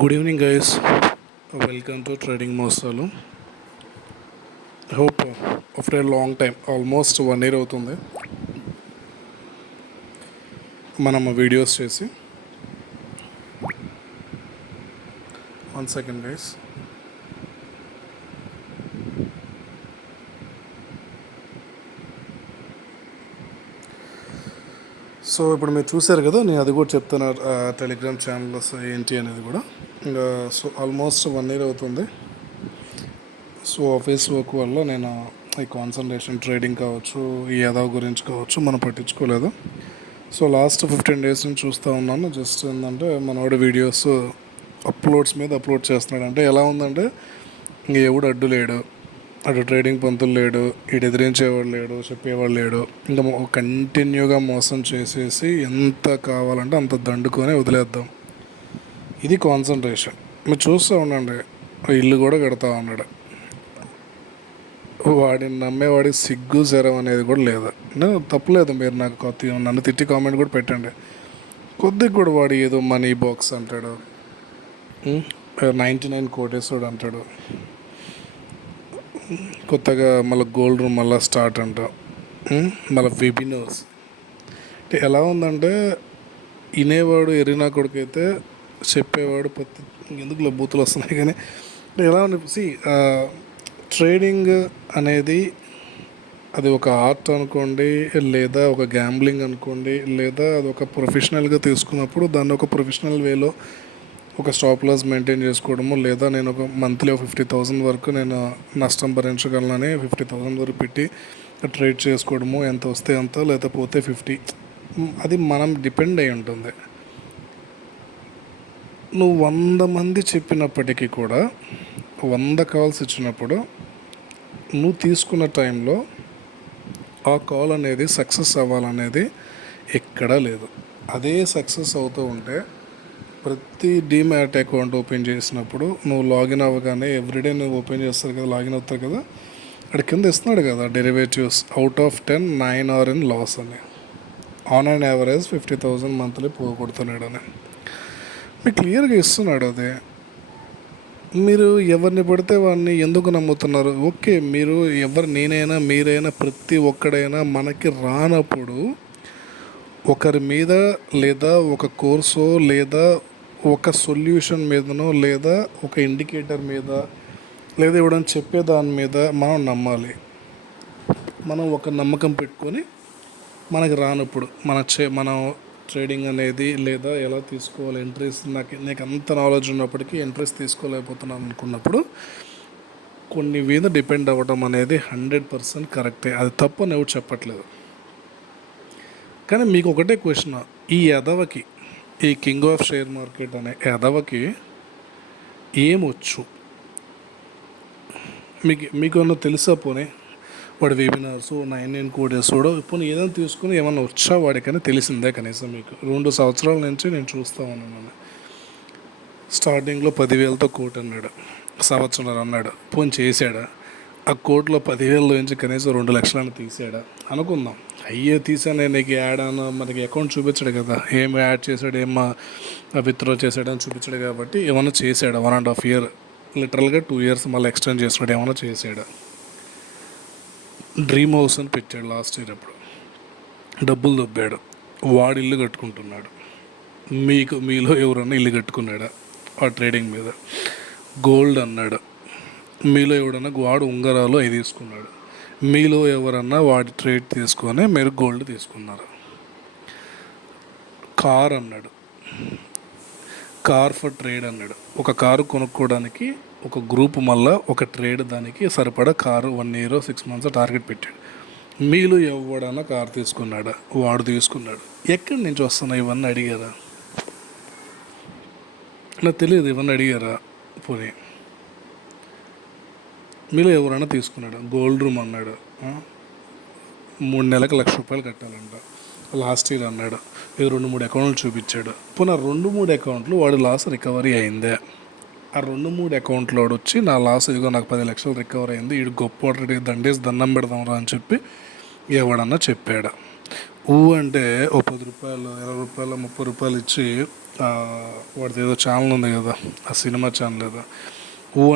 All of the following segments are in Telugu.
Good evening, guys. Welcome to Trading Mosalu. I hope after a long time, almost 1 year అవుతుంది మనం వీడియోస్ చేసి. 1 second, guys. సో ఇప్పుడు మీరు చూసారు కదా, నేను అది కూడా చెప్తాను టెలిగ్రామ్ ఛానల్స్ ఏంటి అనేది కూడా. సో ఆల్మోస్ట్ 1 year అవుతుంది. సో ఆఫీస్ వర్క్ వల్ల నేను ఈ కాన్సన్ట్రేషన్ ట్రేడింగ్ కావచ్చు, ఈ యాదవ్ గురించి కావచ్చు మనం పట్టించుకోలేదు. సో లాస్ట్ 15 days నుంచి చూస్తూ ఉన్నాను. జస్ట్ ఏంటంటే మనవాడు వీడియోస్ అప్లోడ్స్ మీద అప్లోడ్ చేస్తున్నాడు. అంటే ఎలా ఉందంటే ఇంక ఎవడు అడ్డు లేడు, అటు ట్రేడింగ్ పంతులు లేడు, ఇటు ఎదిరించేవాడు లేడు, చెప్పేవాడు లేడు. ఇంకా కంటిన్యూగా మోసం చేసేసి ఎంత కావాలంటే అంత దండుకొని వదిలేద్దాం. ఇది కాన్సన్ట్రేషన్. మీరు చూస్తూ ఉండండి, ఇల్లు కూడా కడతా ఉన్నాడు. వాడిని నమ్మేవాడికి సిగ్గు శరం అనేది కూడా లేదు. నేను తప్పలేదు, మీరు నాకు కొద్దిగా నన్ను తిట్టి కామెంట్ కూడా పెట్టండి. కొద్దిగా కూడా వాడు ఏదో మనీ బాక్స్ అంటాడు, 99 కోటేశ్వరుడు అంటాడు, కొత్తగా మళ్ళీ గోల్డ్ రూమ్ మళ్ళీ స్టార్ట్ అంట, మళ్ళీ వెబినార్స్. అంటే ఎలా ఉందంటే వినేవాడు ఎరినా కొడుకైతే చెప్పేవాడు పత్తి ఎందుకు బూతులు వస్తున్నాయి. కానీ ఎలా ఉంది ట్రేడింగ్ అనేది, అది ఒక ఆర్ట్ అనుకోండి, లేదా ఒక గ్యాంబ్లింగ్ అనుకోండి, లేదా అది ఒక ప్రొఫెషనల్గా తీసుకున్నప్పుడు దాన్ని ఒక ప్రొఫెషనల్ వేలో ఒక స్టాప్ లాస్ మెయింటైన్ చేసుకోవడము, లేదా నేను ఒక మంత్లీ 50,000 వరకు నేను నష్టం భరించగలనని 50,000 వరకు పెట్టి ట్రేడ్ చేసుకోవడము, ఎంత వస్తే అంత, లేకపోతే 50, అది మనం డిపెండ్ అయి ఉంటుంది. నువ్వు 100 మంది చెప్పినప్పటికీ కూడా 100 కాల్స్ ఇచ్చినప్పుడు నువ్వు తీసుకున్న టైంలో ఆ కాల్ అనేది సక్సెస్ అవ్వాలనేది ఎక్కడా లేదు. అదే సక్సెస్ అవుతూ ఉంటే ప్రతి డీమ్యాట్ అకౌంట్ ఓపెన్ చేసినప్పుడు నువ్వు లాగిన్ అవ్వగానే ఎవ్రీడే నువ్వు ఓపెన్ చేస్తారు కదా, లాగిన్ అవుతారు కదా, అక్కడ కింద ఇస్తున్నాడు కదా derivatives out of 10 9 are in loss అని, ఆన్ అండ్ యావరేజ్ 50,000 మంత్లీ పోగొడుతున్నాడు అని మీకు క్లియర్గా ఇస్తున్నాడు. అదే మీరు ఎవరిని పడితే వాడిని ఎందుకు నమ్ముతున్నారు? ఓకే, మీరు నేనైనా మీరైనా ప్రతి ఒక్కడైనా మనకి రానప్పుడు ఒకరి మీద, లేదా ఒక కోర్సో, లేదా ఒక సొల్యూషన్ మీదనో, లేదా ఒక ఇండికేటర్ మీద, లేదా ఇవ్వడం చెప్పే దాని మీద మనం నమ్మాలి. మనం ఒక నమ్మకం పెట్టుకొని మనకి రానప్పుడు మనం ట్రేడింగ్ అనేది, లేదా ఎలా తీసుకోవాలి ఎంట్రీస్, నాకు అంత నాలెడ్జ్ ఉన్నప్పటికీ ఎంట్రీస్ తీసుకోలేకపోతున్నాను అనుకున్నప్పుడు కొన్ని మీద డిపెండ్ అవ్వడం అనేది 100% కరెక్టే. అది తప్పు అని ఎవరు చెప్పట్లేదు. కానీ మీకు ఒకటే క్వశ్చన్, ఈ ఎదవకి, ఈ కింగ్ ఆఫ్ షేర్ మార్కెట్ అనే ఎదవకి ఏమొచ్చు? మీకు ఏమన్నా తెలుసా? పోనీ వాడు వెబినార్స్ 99 కోటేశ్వరుడు ఇప్పుడు ఏదైనా తీసుకుని ఏమన్నా వచ్చా వాడికని తెలిసిందే కనీసం మీకు? 2 సంవత్సరాల నుంచి నేను చూస్తూ ఉన్నాను. స్టార్టింగ్లో 10,000తో కోట్ అన్నాడు, సంవత్సరం అన్నాడు, పోనీ చేశాడా? ఆ కోట్లో 10,000 నుంచి కనీసం 2 లక్షలను తీసాడా అనుకుందాం. అయ్యే తీసాను, నీకు యాడ్ అన్న మనకి అకౌంట్ చూపించాడు కదా, ఏం యాడ్ చేశాడు, ఏం విత్డ్రా చేశాడని చూపించాడు. కాబట్టి ఏమన్నా చేశాడా? 1.5 year, లిటరల్గా 2 years మళ్ళీ ఎక్స్టెండ్ చేస్తున్నాడు, ఏమన్నా చేశాడా? డ్రీమ్ హౌస్ అని పెట్టాడు లాస్ట్ ఇయర్, అప్పుడు డబ్బులు దొబ్బాడు, వాడు ఇల్లు కట్టుకుంటున్నాడు. మీలో ఎవరన్నా ఇల్లు కట్టుకున్నాడా ఆ ట్రేడింగ్ మీద? గోల్డ్ అన్నాడు, మీలో ఎవడన్నా వాడు ఉంగరాలు అవి తీసుకున్నాడు. మీలో ఎవరన్నా వాడి ట్రేడ్ తీసుకొని మీరు గోల్డ్ తీసుకున్నారు. కార్ అన్నాడు, కార్ ఫర్ ట్రేడ్ అన్నాడు. ఒక కారు కొనుక్కోవడానికి ఒక గ్రూప్ మళ్ళీ ఒక ట్రేడ్ దానికి సరిపడా కారు 1 year 6 months టార్గెట్ పెట్టాడు. మీలో ఎవడన్నా కారు తీసుకున్నాడా? వాడు తీసుకున్నాడు. ఎక్కడి నుంచి వస్తున్నాయి ఇవన్నీ అడిగారా? నాకు తెలియదు, ఇవన్నీ అడిగారా? పోనీ మీలో ఎవరైనా తీసుకున్నాడు? గోల్డ్ రూమ్ అన్నాడు, 3 నెలలకు ₹1,00,000 కట్టాలంట, లాస్ట్ ఇయర్ అన్నాడు. ఇది 2-3 అకౌంట్లు చూపించాడు. పోనీ 2-3 అకౌంట్లు వాడు లాస్ రికవరీ అయిందే? ఆ 2-3 అకౌంట్లో వాడు వచ్చి నా లాస్ ఇదిగో నాకు 10 లక్షలు రికవర్ అయింది, ఇటు గొప్ప దండేసి దండం పెడదాంరా అని చెప్పి ఎవడన్నా చెప్పాడా? అంటే ఓ రూ. 10, రూ. 20, రూ. 30 ఇచ్చి వాడిది ఏదో ఛానల్ ఉంది కదా, ఆ సినిమా ఛానల్ ఏదో,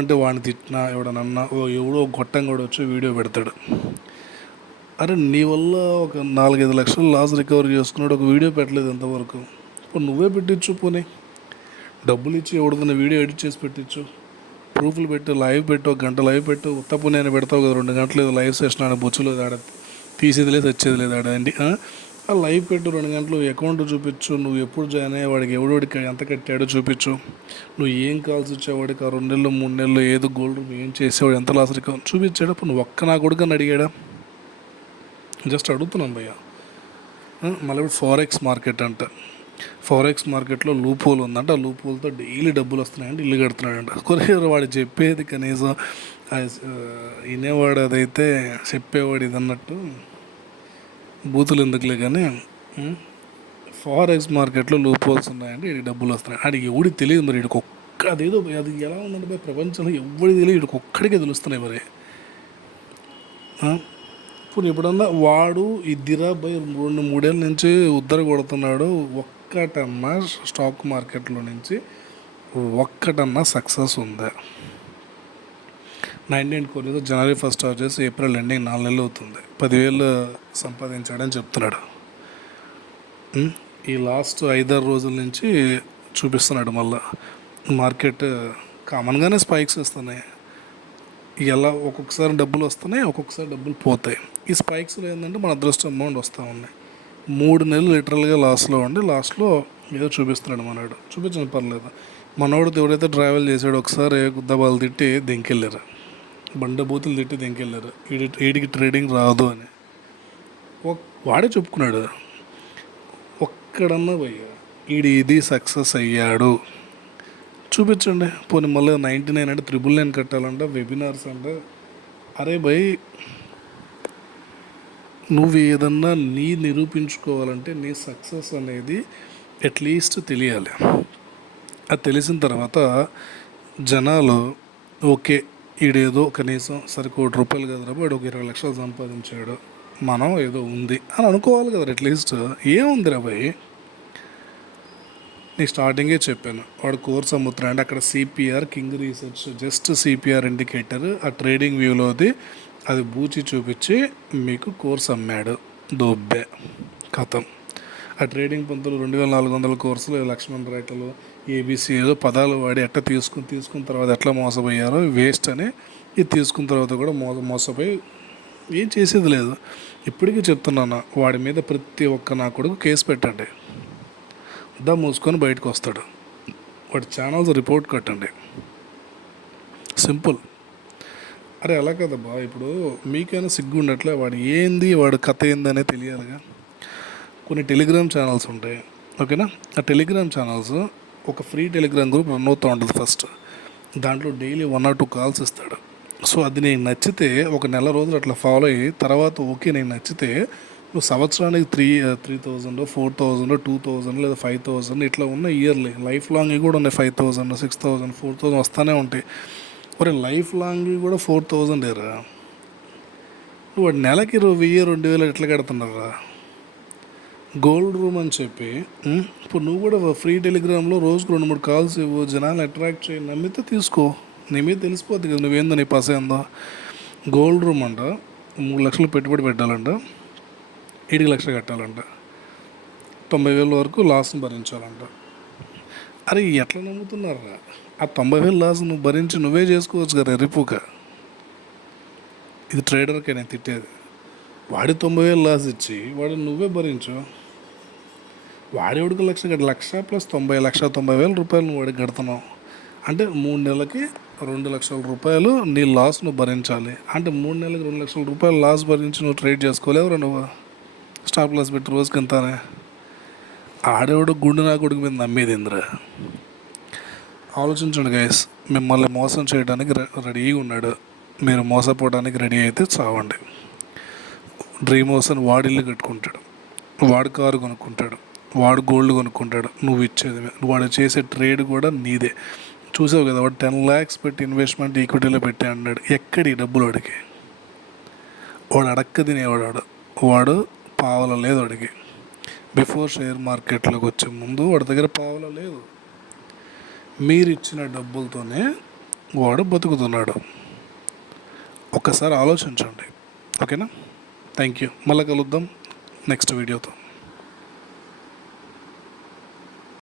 అంటే వాడిని తిట్టినా ఎవడనన్నా ఎవడో గొట్టం కూడా వచ్చి వీడియో పెడతాడు. అరే నీ వల్ల ఒక 4-5 లక్షలు లాస్ రికవర్ చేసుకున్నాడు, ఒక వీడియో పెట్టలేదు ఎంతవరకు. ఇప్పుడు నువ్వే పెట్టించు, పోనీ డబ్బులు ఇచ్చి ఎవడదన్నా వీడియో ఎడిట్ చేసి పెట్టించు, ప్రూఫ్లు పెట్టు, లైవ్ పెట్టు, 1 గంట లైవ్ పెట్టు. ఉత్తపు నేను పెడతావు కదా 2 గంటలు లైవ్ సెషన్ ఆడ బొచ్చులో ఆడ తీసేది లేదు, వచ్చేది లేదు ఆడండి. ఆ లైవ్ పెట్టు, 2 గంటలు అకౌంట్ చూపించు, నువ్వు ఎప్పుడు జాయిన్ అయ్యే వాడికి ఎవడోడికి ఎంత కట్టాడో చూపించు, నువ్వు ఏం కాల్స్ ఇచ్చేవాడికి ఆ 2 నెలలు 3 నెలలు ఏదో గోల్డ్ ఏం చేసేవాడు, ఎంత లాస్ రికవర్ చూపించాడు. అప్పుడు నువ్వు ఒక్క నా కొడుకని అడిగాడా? జస్ట్ అడుగుతున్నాను భయ్య. మళ్ళీ ఇప్పుడు ఫారెక్స్ మార్కెట్ అంట, ఫారెక్స్ మార్కెట్లో లూప్ హోల్ ఉందంట, ఆ లూప్ హోల్తో డైలీ డబ్బులు వస్తున్నాయంటే ఇల్లు కడుతున్నాడంట. కొరియర్ వాడు చెప్పేది కనీసం వినేవాడు అదైతే చెప్పేవాడు ఇది అన్నట్టు బూతులు ఎందుకులే కానీ, ఫారెక్స్ మార్కెట్లో లూప్ హోల్స్ ఉన్నాయంటే వీడికి డబ్బులు వస్తున్నాయి. ఆడికి ఎవడికి తెలియదు మరి, వీడికి అదేదో అది ఎలా ఉందంటే ప్రపంచంలో ఎవరికి తెలియదు, వీడికి ఒక్కడికే తెలుస్తున్నాయి మరి. ఇప్పుడు ఎప్పుడన్నా వాడు ఇద్దిరా బై 2-3 ఏళ్ళ నుంచి ఉద్దర కొడుతున్నాడు, ఒక్కటన్నా స్టాక్ మార్కెట్లో నుంచి ఒక్కటన్నా సక్సెస్ ఉందా? 19 కోట్లు జనవరి 1 స్టార్ట్ చేసి ఏప్రిల్ ఎండింగ్ 4 నెలలు అవుతుంది, 10,000 సంపాదించాడని చెప్తున్నాడు. ఈ లాస్ట్ 5-6 రోజుల నుంచి చూపిస్తున్నాడు. మళ్ళీ మార్కెట్ కామన్గానే స్పైక్స్ వస్తున్నాయి, ఎలా ఒక్కొక్కసారి డబ్బులు వస్తున్నాయి, ఒక్కొక్కసారి డబ్బులు పోతాయి. ఈ స్పైక్స్లో ఏంటంటే మన అదృష్టం అమౌంట్ వస్తూ ఉన్నాయి. 3 నెలలు లిటరల్గా లాస్లో ఉండి లాస్ట్లో ఏదో చూపిస్తున్నాడు మనోడు. చూపించిన పర్లేదు, మనోడు ఎవడైతే ట్రావెల్ చేశాడు ఒకసారి గుద్దబాలు తిట్టి దింకెళ్ళారు, బండబూతులు తిట్టి దింకెళ్ళారు, వీడికి ట్రేడింగ్ రాదు అని వాడే చెప్పుకున్నాడు. ఒక్కడన్నా పోయా ఇది సక్సెస్ అయ్యాడు చూపించండి. పోనీ మళ్ళీ 99 అంటే 999 కట్టాలంట, వెబినార్స్ అంట. అరే భయ్, నువ్వు ఏదన్నా నిరూపించుకోవాలంటే నీ సక్సెస్ అనేది అట్లీస్ట్ తెలియాలి. అది తెలిసిన తర్వాత జనాలు ఓకే ఈడేదో కనీసం సరే ₹1,00,000 కదరా వాడు ఒక 20 లక్షలు సంపాదించాడు, మనం ఏదో ఉంది అని అనుకోవాలి కదా. అట్లీస్ట్ ఏముందిరా భయ్, నేను స్టార్టింగే చెప్పాను, వాడు కోర్స్ అమ్ముతున్నాడు అంటే అక్కడ CPR king research just CPR indicator ఆ ట్రేడింగ్ వ్యూలోది అది బూచి చూపించి మీకు కోర్స్ అమ్మాడు, దొబ్బే కథం. ఆ ట్రేడింగ్ పంతులు 2,400 కోర్సులు, లక్ష్మణ్ రైటలు, ఏబీసీ ఏదో పదాలు వాడి ఎట్లా తీసుకున్న తర్వాత ఎట్లా మోసపోయారో వేస్ట్ అని, ఇది తీసుకున్న తర్వాత కూడా మోసపోయి ఏం చేసేది లేదు. ఇప్పటికీ చెప్తున్నాను, వాడి మీద ప్రతి ఒక్క నా కొడుకు కేసు పెట్టండి, మూసుకొని బయటకు వస్తాడు. వాడి ఛానల్స్ రిపోర్ట్ కట్టండి, సింపుల్. అరే అలా కదబ్బా, ఇప్పుడు మీకైనా సిగ్గు ఉండట్లే, వాడు ఏంది వాడు కథ ఏందనే తెలియాలిగా. కొన్ని టెలిగ్రామ్ ఛానల్స్ ఉంటాయి, ఓకేనా. ఆ టెలిగ్రామ్ ఛానల్స్ ఒక ఫ్రీ టెలిగ్రామ్ గ్రూప్ రన్ అవుతూ ఉంటుంది ఫస్ట్, దాంట్లో డైలీ 1 or 2 కాల్స్ ఇస్తాడు. సో అది నీకు నచ్చితే ఒక నెల రోజులు అట్లా ఫాలో అయ్యి తర్వాత ఓకే నీకు నచ్చితే నువ్వు సంవత్సరానికి 3,000, 4,000, 2,000 లేదా 5,000 ఇట్లా ఉన్న ఇయర్లీ లైఫ్ లాంగ్ కూడా ఉన్నాయి. 5,000, 6,000, 4,000 వస్తూనే ఉంటాయి. మరి లైఫ్ లాంగ్ కూడా 4,000 లేరా, నువ్వు నెలకి 1,000-2,000 ఎట్లా కడుతున్నారా? గోల్డ్ రూమ్ అని చెప్పి ఇప్పుడు నువ్వు కూడా ఫ్రీ టెలిగ్రామ్లో రోజుకు 2-3 కాల్స్ ఇవ్వు, జనాలు అట్రాక్ట్ చేయి, నమ్మితే తీసుకో, నీ మీద తెలిసిపోద్ది కదా నువ్వేందో నీ పస ఏందో. గోల్డ్ రూమ్ అంట 3 లక్షలు పెట్టుబడి పెట్టాలంట, 7 లక్షలు కట్టాలంట, 90,000 వరకు లాస్ని భరించాలంట. అరే ఎట్లా నమ్ముతున్నారా? ఆ 90,000 లాస్ నువ్వు భరించి నువ్వే చేసుకోవచ్చు కదా రిపుక. ఇది ట్రేడర్కే నేను తిట్టేది. వాడి 90,000 లాస్ ఇచ్చి వాడు నువ్వే భరించు. వాడేవాడికి 1,00,000 కట్ట, 1,00,000 + 90, 1,90,000 రూపాయలు నువ్వు వాడికి కడుతున్నావు అంటే 3 నెలలకి 2,00,000 రూపాయలు నీ లాస్ నువ్వు భరించాలి. అంటే 3 నెలలకి 2,00,000 రూపాయలు లాస్ భరించి నువ్వు ట్రేడ్ చేసుకోలేవురా? నువ్వు స్టాప్ లాస్ పెట్టి రోజుకి ఎంతనే ఆడేవాడు గుండు నా కొడుకు మీద నమ్మేది ఇంద్ర. ఆలోచించండి గైస్, మిమ్మల్ని మోసం చేయడానికి రెడీగా ఉన్నాడు, మీరు మోసపోవడానికి రెడీ అయితే చావండి. డ్రీమ్ హౌస్ అని వాడు ఇల్లు కట్టుకుంటాడు, వాడు కారు కొనుక్కుంటాడు, వాడు గోల్డ్ కొనుక్కుంటాడు, నువ్వు ఇచ్చేది వాడు చేసే ట్రేడ్ కూడా నీదే. చూసావు కదా, వాడు 10 lakhs పెట్టి ఇన్వెస్ట్మెంట్ ఈక్విటీలో పెట్టి అన్నాడు. ఎక్కడి డబ్బులు వాడికి? వాడు అడక్క తినేవాడు, వాడు పావల లేదు వాడికి. బిఫోర్ షేర్ మార్కెట్లోకి వచ్చే ముందు వాడి దగ్గర పావల లేదు. మీరు ఇచ్చిన డబ్బులతోనే వాడు బతుకుతున్నాడు. ఒక్కసారి ఆలోచించండి. ఓకేనా? Thank you. మళ్ళీ కలుద్దాం నెక్స్ట్ వీడియోతో.